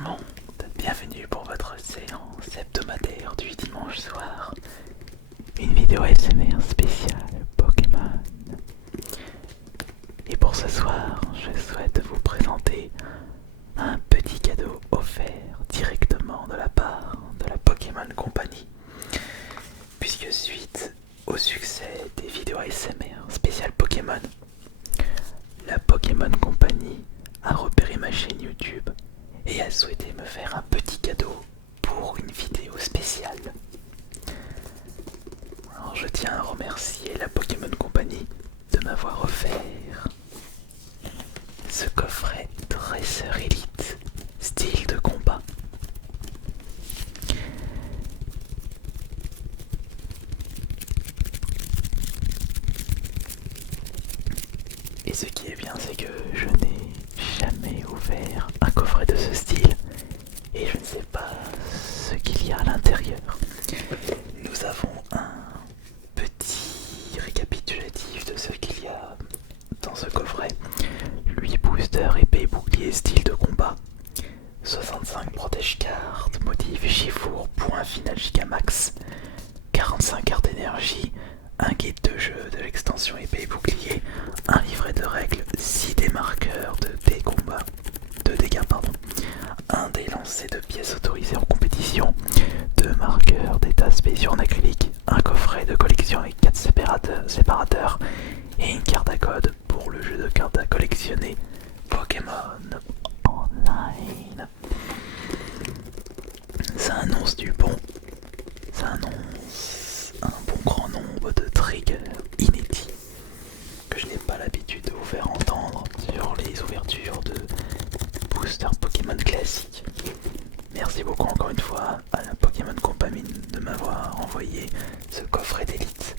le monde, bienvenue pour votre séance hebdomadaire du dimanche soir. Une vidéo ASMR spéciale Pokémon. Et pour ce soir, je souhaite vous présenter un petit cadeau offert directement de la part de la Pokémon Company. Puisque suite au succès des vidéos ASMR spéciales Pokémon, la Pokémon Company a repéré ma chaîne YouTube et a souhaité me faire un petit cadeau pour une vidéo spéciale. Alors je tiens à remercier la Pokémon Company de m'avoir offert ce coffret Dresseur Elite style de combat. Et ce qui est bien, c'est que je n'ai jamais ouvert un coffret de ce style et je ne sais pas ce qu'il y a à l'intérieur. Nous avons un petit récapitulatif de ce qu'il y a dans ce coffret. 8 boosters épée bouclier style de combat, 65 protège cartes, motif chifour, point final gigamax, 45 cartes d'énergie, un guide de jeu de l'extension épée bouclier, un livret de règles, 6 démarqueurs de dégâts, un dé lancé de pièces autorisées en compétition, 2 marqueurs d'état spéciaux en acrylique, un coffret de collection avec 4 séparateurs et une carte à code pour le jeu de cartes à collectionner Pokémon Online. Ça annonce du bon, ça annonce un bon grand nombre de triggers inédits que je n'ai pas l'habitude de vous faire entendre sur les ouvertures de boosters Pokémon classiques. Merci beaucoup encore une fois à la Pokémon Company de m'avoir envoyé ce coffret d'élite.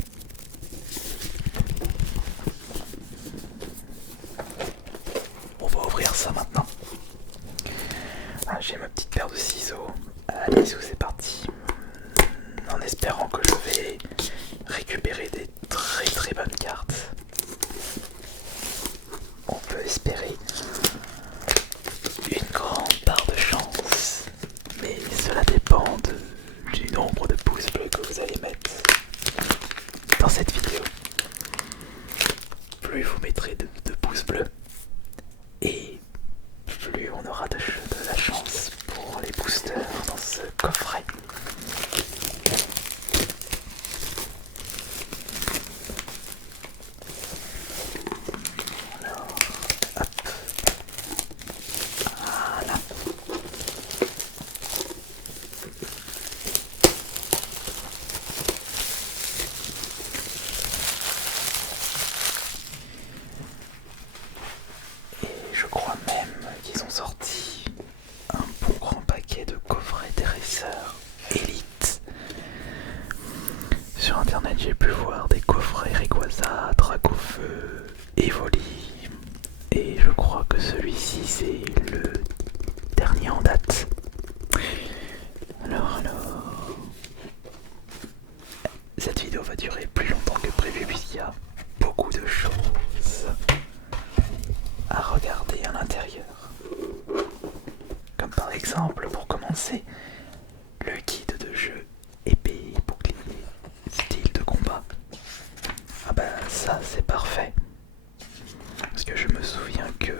On va ouvrir ça maintenant. J'ai ma petite paire de ciseaux. Allez, c'est parti. En espérant que je vais récupérer des très bonnes cartes. On peut espérer une grande part de chance, mais cela dépend du nombre de pouces bleus que vous allez mettre dans cette vidéo. Plus vous mettrez de pouces bleus, et plus on aura de la chance pour les boosters dans ce coffret. Alors, hop, voilà. Et je crois même qu'ils ont sorti un bon grand paquet de coffrets dresseurs Elite. Sur internet, j'ai pu voir des coffrets Rayquaza, Dracofeu, Evoli, et je crois que celui-ci c'est le dernier en date. Alors, cette vidéo va durer plus longtemps que prévu puisqu'il y a beaucoup de choses à regarder à l'intérieur. Comme par exemple, pour commencer, le guide de jeu épée bouclier style de combat. Ah bah ça c'est parfait. Parce que je me souviens que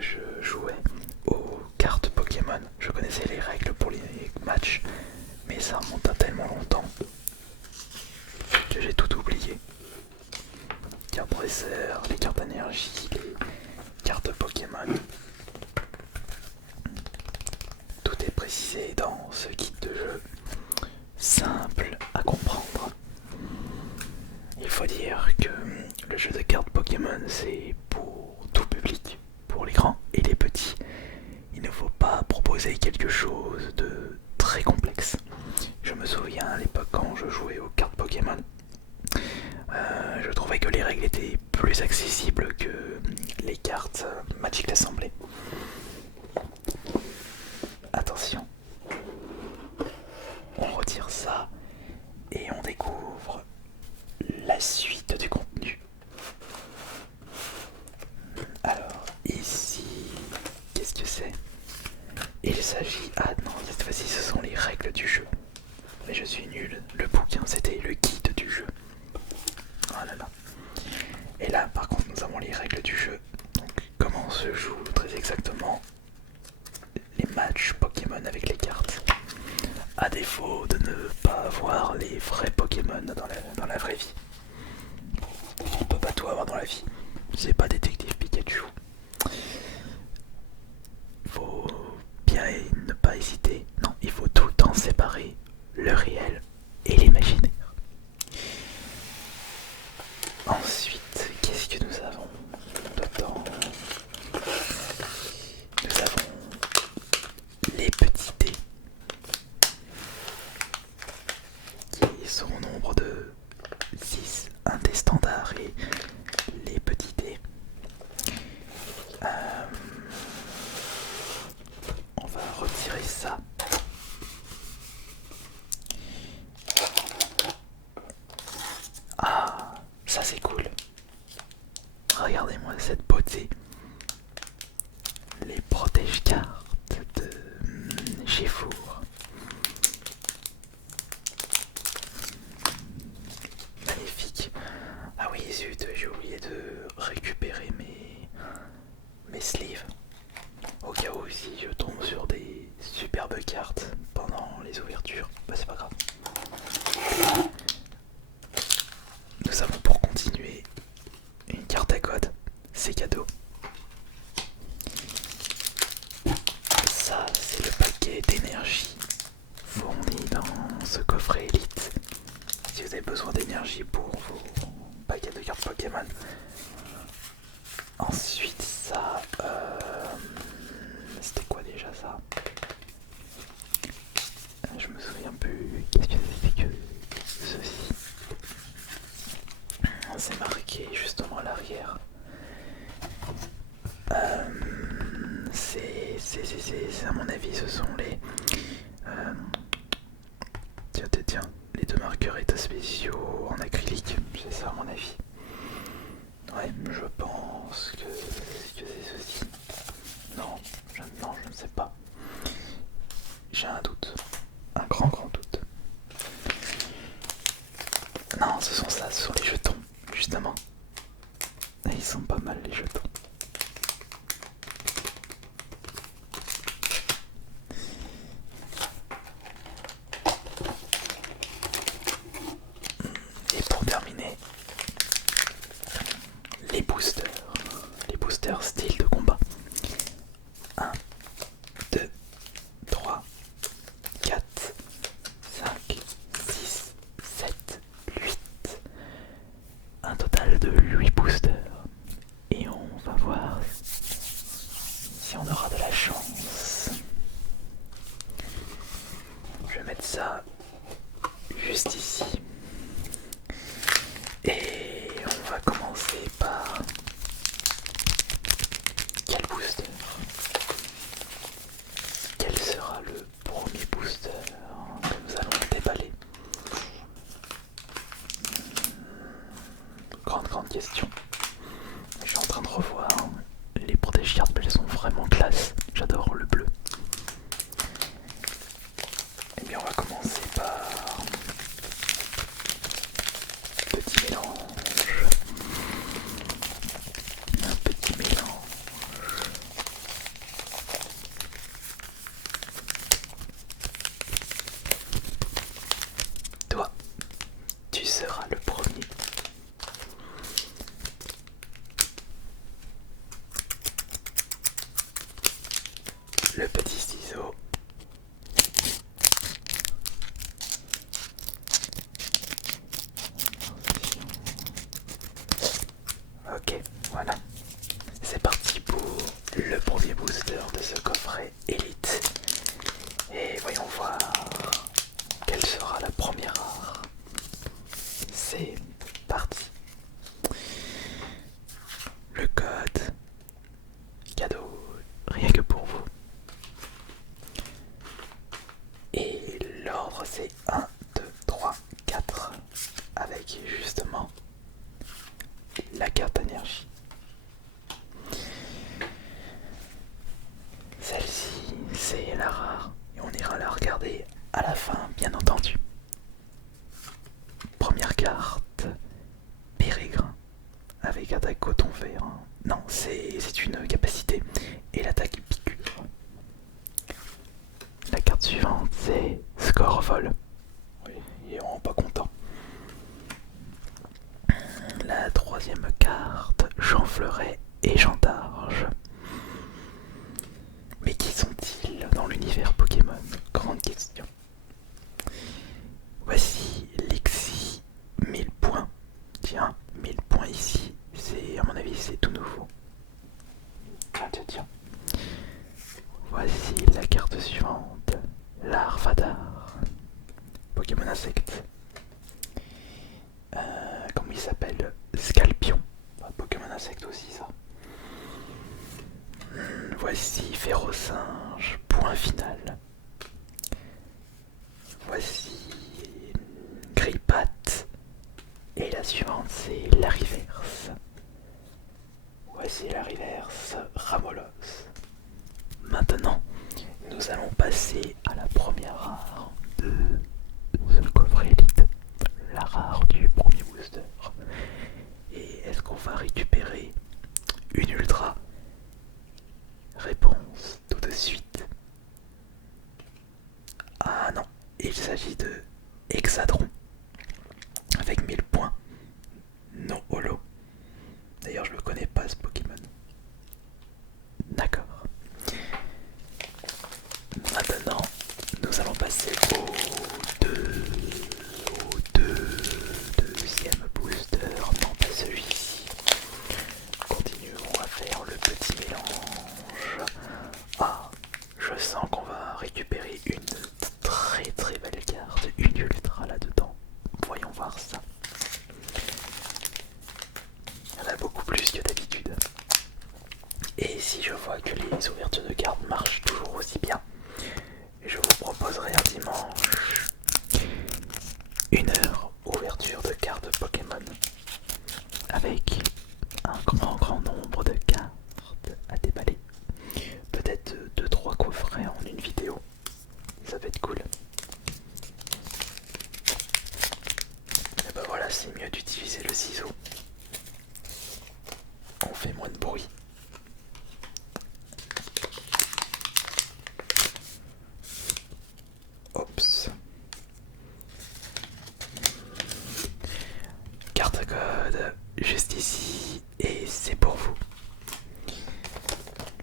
je jouais aux cartes Pokémon. Je connaissais les règles pour les matchs, mais ça remonte à tellement longtemps que j'ai tout oublié. Carte dresseur, les cartes énergie, les cartes Pokémon. Tout est précisé dans ce guide de jeu, simple à comprendre. Il faut dire que le jeu de cartes Pokémon c'est pour tout public, pour les grands et les petits. Il ne faut pas proposer quelque chose de très complexe. Je me souviens à l'époque quand je jouais aux cartes Pokémon, je trouvais que les règles étaient plus accessibles que les cartes Magic Assemblée. Attention, on retire ça et on découvre la suite du contenu. Alors ici, qu'est-ce que c'est? Il s'agit... Ah non, cette fois-ci ce sont les règles du jeu. Mais je suis nul. Le bouquin c'était le guide du jeu. Oh là là. Et là par contre nous avons les règles du jeu. Donc comment se joue très exactement les matchs Pokémon avec les cartes. À défaut de ne pas avoir les vrais Pokémon dans la vraie vie. On peut pas tout avoir dans la vie. C'est pas détective Pikachu. Il faut bien ne pas hésiter. Non, il faut tout le temps séparer le réel et l'imaginaire. Ensuite, qu'est-ce que nous avons dedans? Nous avons les petits dés qui sont au nombre de 6, un dé standard et les petits dés. On va retirer ça. Ah, ça c'est cool. Regardez-moi cette beauté. Les protège-cartes de Géfour. Magnifique. Ah oui, zut, j'ai oublié de récupérer mes sleeves. Au cas où si je tombe sur des superbes cartes pendant les ouvertures, bah c'est pas grave. Nous avons pour continuer une carte à code, c'est cadeau. Ça c'est le paquet d'énergie fourni dans ce coffret élite. Si vous avez besoin d'énergie pour vos paquets de cartes Pokémon. Ensuite ça... C'était quoi déjà ça? Je me souviens plus. Qu'est-ce que c'était que ceci? C'est marqué justement à l'arrière. C'est à mon avis ce sont les... Tiens, les deux marqueurs états spéciaux en acrylique. C'est ça à mon avis. Ouais, je pense que c'est ceci. Non, je ne sais pas. J'ai un doute. Un grand doute. Non, ce sont ça, ce sont les jetons, justement. Et ils sont pas mal les jetons. Et pour terminer, les boosters. Les boosters style de combat. 1, 2, 3, 4, 5, 6, 7, 8. Un total de 8 boosters. Et on va voir si on aura de la chance. Je vais mettre ça juste ici. Et on va commencer par... Quel booster? Quel sera le premier booster que nous allons déballer? Grande question. Je suis en train de revoir. Les protège-cartes, elles sont vraiment classe. J'adore le bleu. Et bien on va commencer par... Petit mélange. Un petit mélange. Toi, tu seras le premier. Le petit ciseau. Ok, voilà. C'est parti pour le premier booster de ce coffret élite. Et voyons voir quelle sera la première rare. C'est parti. Le code cadeau, rien que pour vous. Et l'ordre c'est 1, 2, 3, 4. Avec justement la carte énergie. Celle-ci c'est la rare et on ira la regarder à la fin, bien entendu. Première carte, Pérégrin, avec attaque coton vert. Non, c'est une capacité et l'attaque piqûre. La carte suivante, c'est Score Vol. Oui, il est vraiment pas content. La troisième carte, Jean Fleuret et Jean d'Arge. Mais qui sont-ils dans l'univers Pokémon? Grande question. Voici Lexi, 1000 points. Tiens, 1000 points ici. C'est, à mon avis, c'est tout nouveau. Tiens. Voici la carte suivante. Larvadar. Pokémon insecte. Comment il s'appelle? Scalpion. Pokémon insecte aussi, ça. Voici Férocinge. Point final. Voici Grippat. Et la suivante, c'est Lariverse. Voici Lariverse Ramolos. Maintenant, nous allons passer à la première rare de ce coffret élite, la rare du premier booster. Et est-ce qu'on va récupérer une ultra? Réponse tout de suite. Ah non, il s'agit de Hexadron avec 1000 points. Non holo. D'ailleurs, je le connais pas ce Pokémon. D'accord. Maintenant, nous allons passer deuxième booster. Non, pas celui-ci. Continuons à faire le petit mélange. Ah, je sens qu'on va récupérer une très belle carte, une ultra là-dedans. Voyons voir ça. Il y en a beaucoup plus que d'habitude. Et si je vois que les ouvertures de cartes marchent toujours aussi bien, je vous proposerai un dimanche une heure ouverture de cartes Pokémon avec un grand nombre de cartes à déballer. Peut-être 2-3 coffrets en une vidéo. Ça peut être cool. Et ben voilà, c'est mieux d'utiliser le ciseau. On fait moins de bruit. Oups. Carte code juste ici et c'est pour vous.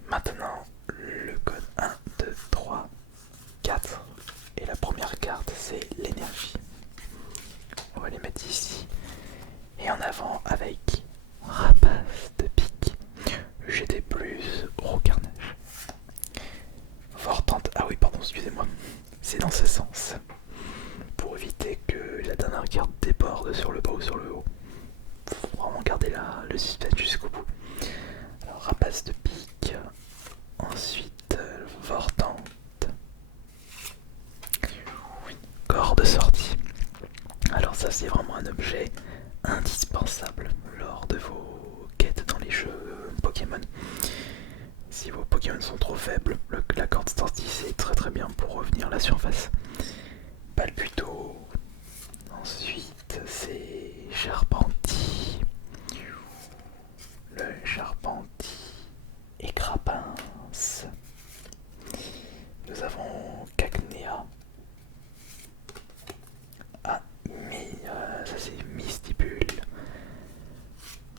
Maintenant, le code 1, 2, 3, 4. Et la première carte, c'est l'énergie. On va les mettre ici. Et en avant avec Rapace de pique. GT+, Roucarnage. Vortante. Ah oui, pardon, excusez-moi. C'est dans ce sens. Pour éviter que la dernière carte déborde sur le bas ou sur le haut. Faut vraiment garder le suspense jusqu'au bout. Alors, Rapace de pique. Ensuite, Vortante. Corps de sortie. Alors ça, c'est vraiment un objet indispensable lors de vos quêtes dans les jeux Pokémon. Si vos Pokémon sont trop faibles, la corde de sortie, c'est très bien pour revenir à la surface. Palputo. Ensuite, c'est Charpenti. Le Charpenti et Crapince. Nous avons Cacnea. Ah, mais ça c'est Mystibule.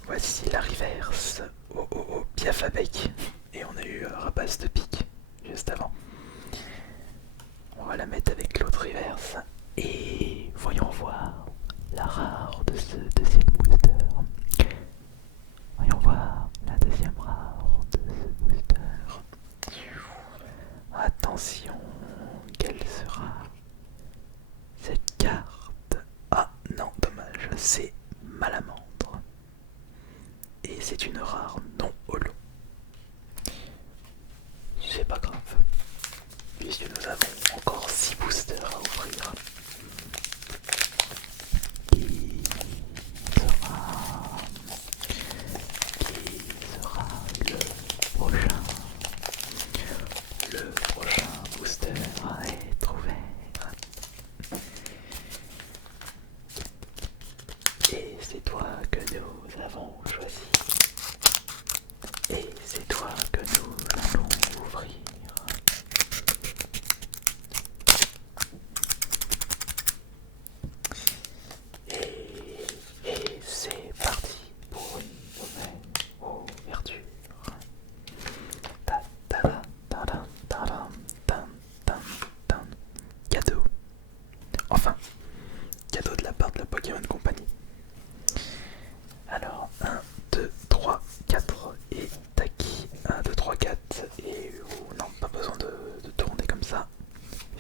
Voici la reverse. Oh, Piafabec. Et on a eu Rapace de pique juste avant. On va la mettre avec l'autre reverse. Et voyons voir la rare de ce deuxième booster. Voyons voir la deuxième rare de ce booster. Attention, quelle sera cette carte? Ah non, dommage, c'est Malamandre. Et c'est une rare non holo. C'est pas grave, puisque nous avons encore 6 boosters à ouvrir. Qui sera le prochain booster?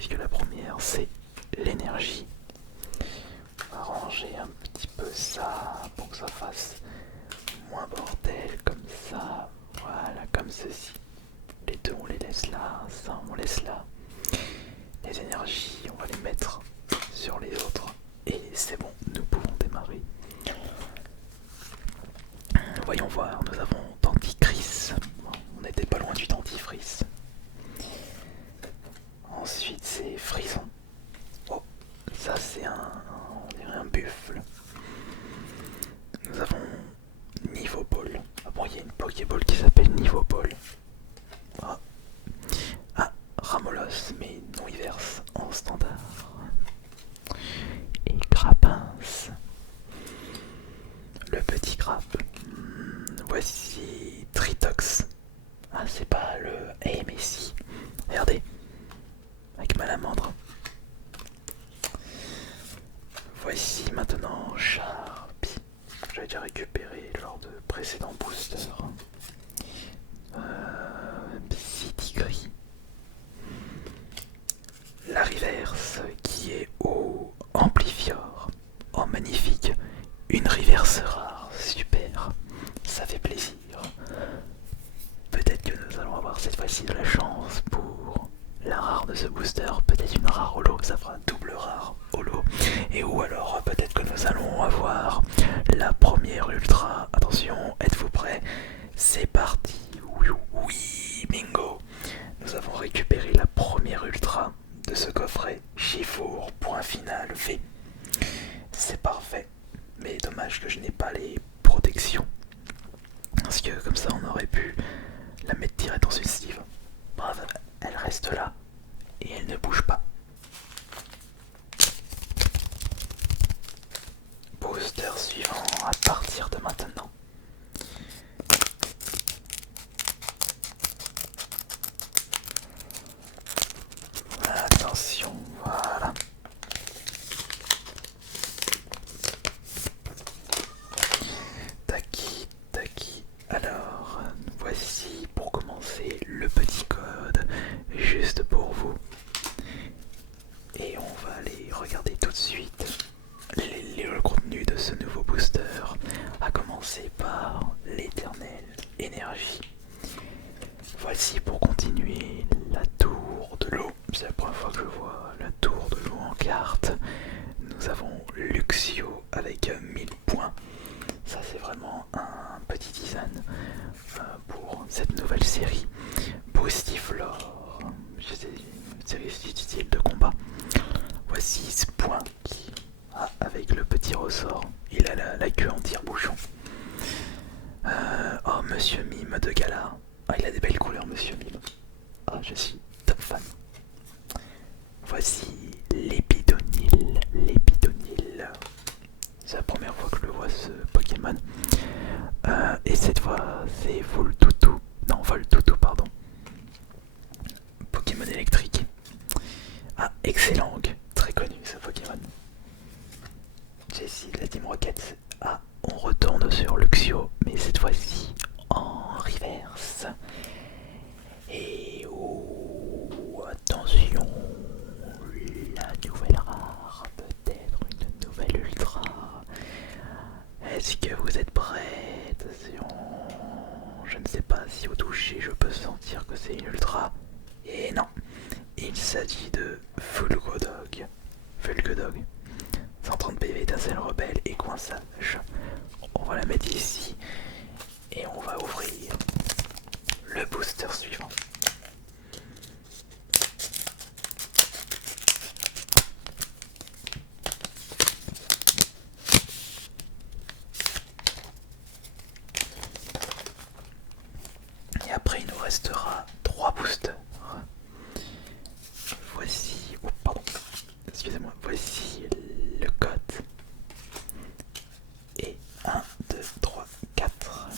puisque la première c'est l'énergie. On va ranger un petit peu ça pour que ça fasse moins bordel, comme ça, voilà, comme ceci. Les deux on les laisse là, ça on laisse là. Les énergies on va les mettre sur les autres et c'est bon, nous pouvons démarrer. Voyons voir, nous avons dentifrice. On n'était pas loin du dentifrice. Ensuite c'est frison. Oh, ça c'est on dirait un buffle. Nous avons niveau ball. Ah bon, il y a une Pokéball qui s'appelle niveau ball. Ah, Ramolos, mais non inverse en standard. Et Crapince. Le petit crabe. Voici Tritox. Ah, c'est pas le. Eh, mais si. Regardez. Avec Malamandre. Voici maintenant Charpie. J'avais déjà récupéré lors de précédents boosters. Psytigris. La reverse qui est au Amplifior. Oh, magnifique. Une reverse rare. Super. Ça fait plaisir. Peut-être que nous allons avoir cette fois-ci de la chance pour la rare de ce booster. Peut-être une rare holo. Ça fera double rare holo. Et ou alors peut-être que nous allons avoir la première ultra. Attention, êtes-vous prêts? C'est parti. Oui, bingo. Nous avons récupéré la première ultra de ce coffret. Chifour, point final, V. C'est parfait. Mais dommage que je n'ai pas les protections. Parce que comme ça on aurait pu la mettre direct dans une sleeve. Bravo, elle reste là. Et elle ne bouge pas. Booster suivant à partir de maintenant. Attention, voilà. Taki, taki. Alors, voici pour commencer le petit code juste pour vous. Et on va aller regarder tout de suite le contenu de ce nouveau booster, à commencer par l'éternelle énergie. Voici pour continuer la tour de l'eau. C'est la première fois que je vois la tour de l'eau en carte. Nous avons Luxio avec 1000 points. Ça c'est vraiment un petit design pour cette nouvelle série. Boostiflore, c'est une série style de combat. Voici ce point qui, avec le petit ressort, il a la queue en tire-bouchon. Oh, Monsieur Mime de Galar. Ah, il a des belles couleurs, Monsieur Mime. Ah, je suis top fan. Voici l'Épidonil. L'Épidonil. C'est la première fois que je vois ce Pokémon. Et cette fois, c'est Voltoutou. Non, Voltoutou, pardon. Pokémon électrique. Ah, excellent. Très connu ce Pokémon. Jessie, la Team Rocket. Ah, on retourne sur Luxio, mais cette fois-ci en reverse. Et oh, attention, la nouvelle rare, peut-être une nouvelle ultra. Est-ce que vous êtes prêts? Attention, je ne sais pas si au toucher je peux sentir que c'est une ultra. Et non, il s'agit de Fulgodog. Fulgodog. 130 PV, étincelle rebelle et coinçage. On va la mettre ici et on va ouvrir le booster suivant. Et après il nous restera 3 boosters. Voici, oh pardon, excusez-moi, voici le code. Et 1, 2, 3, 4.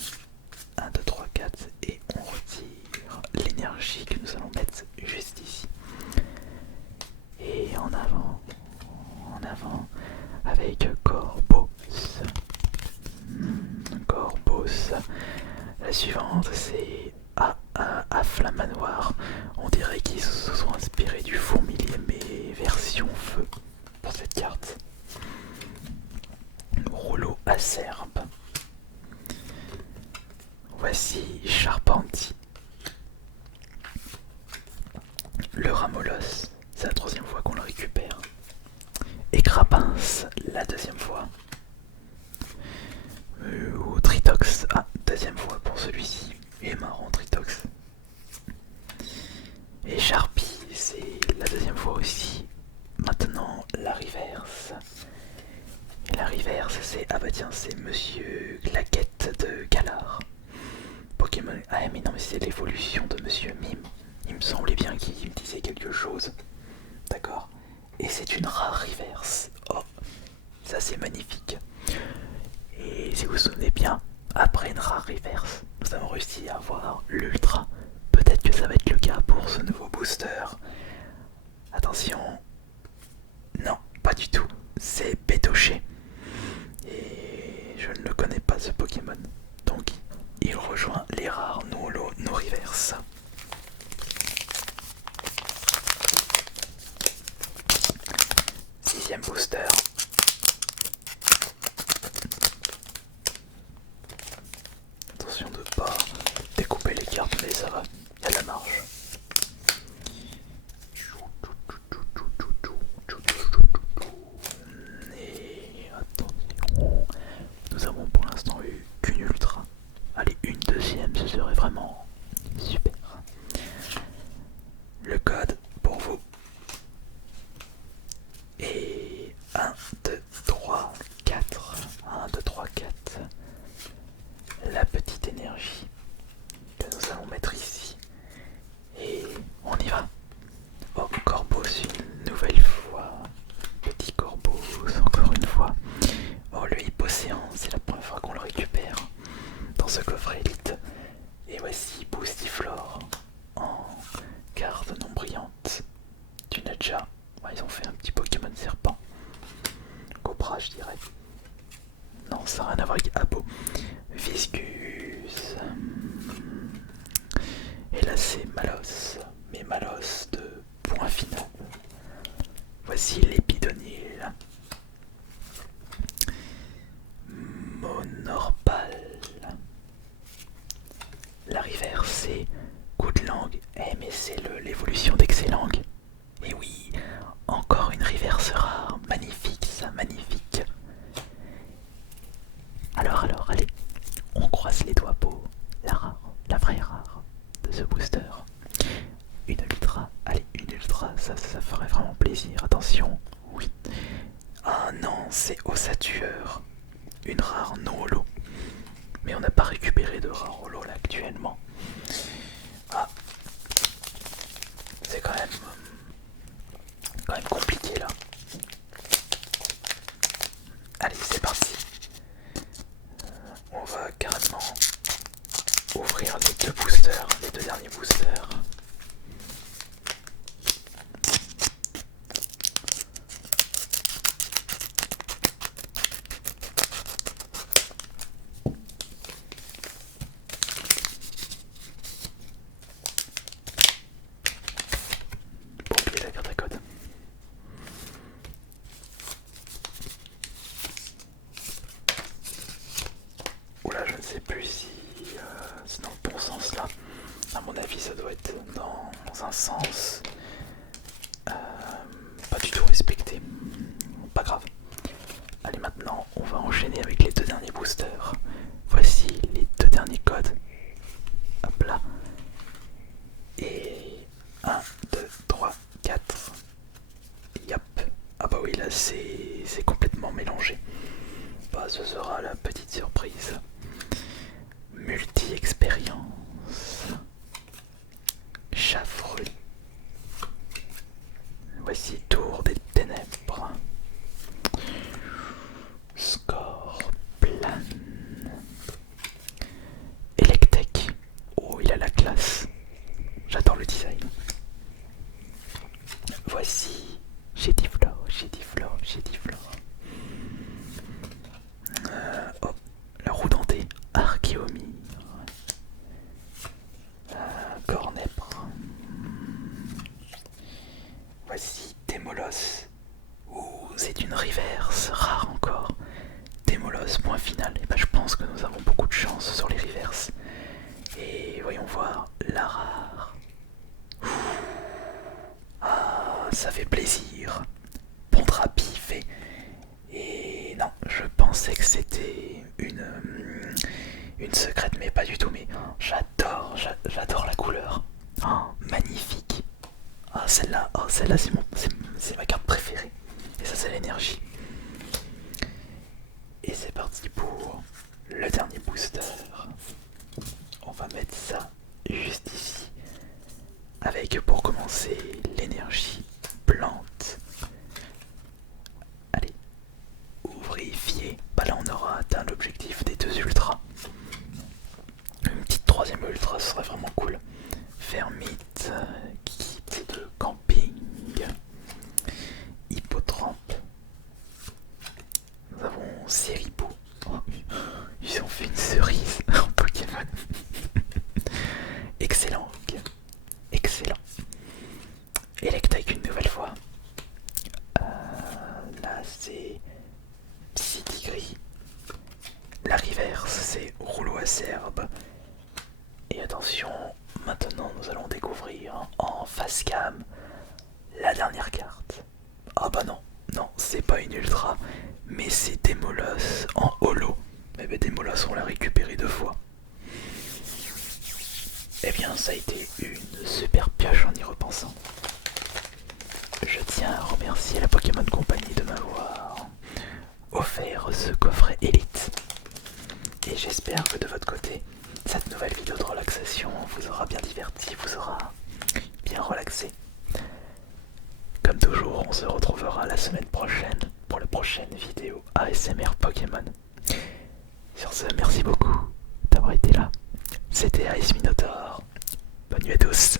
1, 2, 3, 4 et on retire l'énergie que nous allons mettre juste ici. Et en avant avec Corbeau. Corbeau. La suivante c'est Afflamanoir. On dirait qu'ils se sont inspirés du fourmilier, mais Serbe. Voici Charpentier. Le Ramolos, c'est la troisième fois qu'on le récupère. Et Crapins, la deuxième fois. Ou Tritox, deuxième fois pour celui-ci. Il est marrant Tritox. Et Sharpie, c'est la deuxième fois aussi. Maintenant, la reverse. Et la reverse, c'est... Ah bah tiens, c'est Monsieur Claquette de Galar. Pokémon... Ah mais non, mais c'est l'évolution de Monsieur Mime. Il me semblait bien qu'il me disait quelque chose. D'accord. Et c'est une rare reverse. Oh, ça c'est magnifique. Et si vous vous souvenez bien, après une rare reverse, nous avons réussi à avoir l'ultra. Peut-être que ça va être le cas pour ce nouveau booster. Attention. Non, pas du tout. C'est Pétoché. Et je ne le connais pas ce Pokémon. Donc il rejoint les rares no reverse. Sixième booster. Attention de pas découper les cartes, mais ça va, il y a de la marge. Et attention, nous avons pour l'instant eu qu'une ultra. Allez, une deuxième, ce serait vraiment super. Le code pour vous. Et 1, 2, 3, 4. 1, 2, 3, 4. La petite énergie que nous allons mettre ici. Et on y va. Oh, Corbeau une nouvelle fois. Petit Corbeau encore une fois. Oh, le Hypocéan, c'est la première fois qu'on le récupère dans ce coffret élite. Et voici Boostiflore en carte non brillante. Tu n'as déjà... Ouais, ils ont fait un petit Pokémon serpent. Cobra, je dirais. Non, ça n'a rien à voir avec Abo. Viscus. Et là, c'est Malos. Mais Malos de point final. Voici l'Épidonyle. Monorpal. La reverse, c'est coup de langue. Eh, mais c'est l'évolution d'Excellang. Et oui, encore une reverse rare. Magnifique, ça, magnifique. Alors, allez, on croise les doigts pour la rare, la vraie rare de ce booster. Une ultra, allez, une ultra, ça ferait vraiment plaisir. Attention, oui. Ah non, c'est Ossatueur. Une rare non holo. Mais on n'a pas récupéré de rare holo là actuellement. Ah, c'est quand même compliqué là. Allez, c'est parti. On va carrément ouvrir les deux boosters, les deux derniers boosters. Pour oublier la carte à code. Oula, je ne sais plus si c'est dans le bon sens là. À mon avis, ça doit être dans un sens pas du tout respecté. Pas grave. Allez, maintenant, on va enchaîner avec les deux derniers boosters. Voici les deux derniers codes. Hop là. Et 1, 2, 3, 4. Yep. Ah bah oui, là c'est complètement mélangé. Bah, ce sera la petite surprise. Multi-expérience. Chaffreux. Voici Tour des Ténèbres. Scorplan. Electek. Oh, il a la classe. J'adore le design. Voici Gédiflore. Oh, la roue dentée. Archéomie. Cornèpre. Voici Démolos. Ouh, c'est une reverse, rare encore. Démolos, point finale, et ben, je pense que nous avons beaucoup de chance sur les reverses. Et voyons voir la rare. Ah, ça fait plaisir. Bon drap pif et non, je pensais que c'était une secrète, mais pas du tout. Mais j'adore la couleur. Oh, magnifique. Ah, celle-là, c'est ma carte préférée. Et ça, c'est l'énergie. Et c'est parti pour le dernier booster. On va mettre ça juste ici. Avec, pour commencer, l'énergie plante. Allez, ouvrifier. Bah là, on aura atteint l'objectif des 2 ultras. Une petite 3ème ultra serait vraiment cool. Fermite, kit de camping, hippotrampe. Nous avons Seripou. Oh, ils ont fait une cerise en Pokémon. Excellent. Excellent. Electek une nouvelle fois. Là c'est Psytigris. La reverse c'est rouleau acerbe. Et attention, maintenant nous allons découvrir en face cam la dernière carte. Ah bah non, non, c'est pas une ultra, mais c'est Démolos en holo. Mais ben Démolos on l'a récupéré 2 fois. Eh bien ça a été une super pioche en y repensant. Je tiens à remercier la Pokémon Company de m'avoir offert ce coffret élite. Et j'espère que de votre côté, cette nouvelle vidéo de relaxation vous aura bien diverti, vous aura bien relaxé. Comme toujours, on se retrouvera la semaine prochaine pour la prochaine vidéo ASMR Pokémon. Sur ce, merci beaucoup d'avoir été là. C'était Ice Minotaur. Bonne nuit à tous.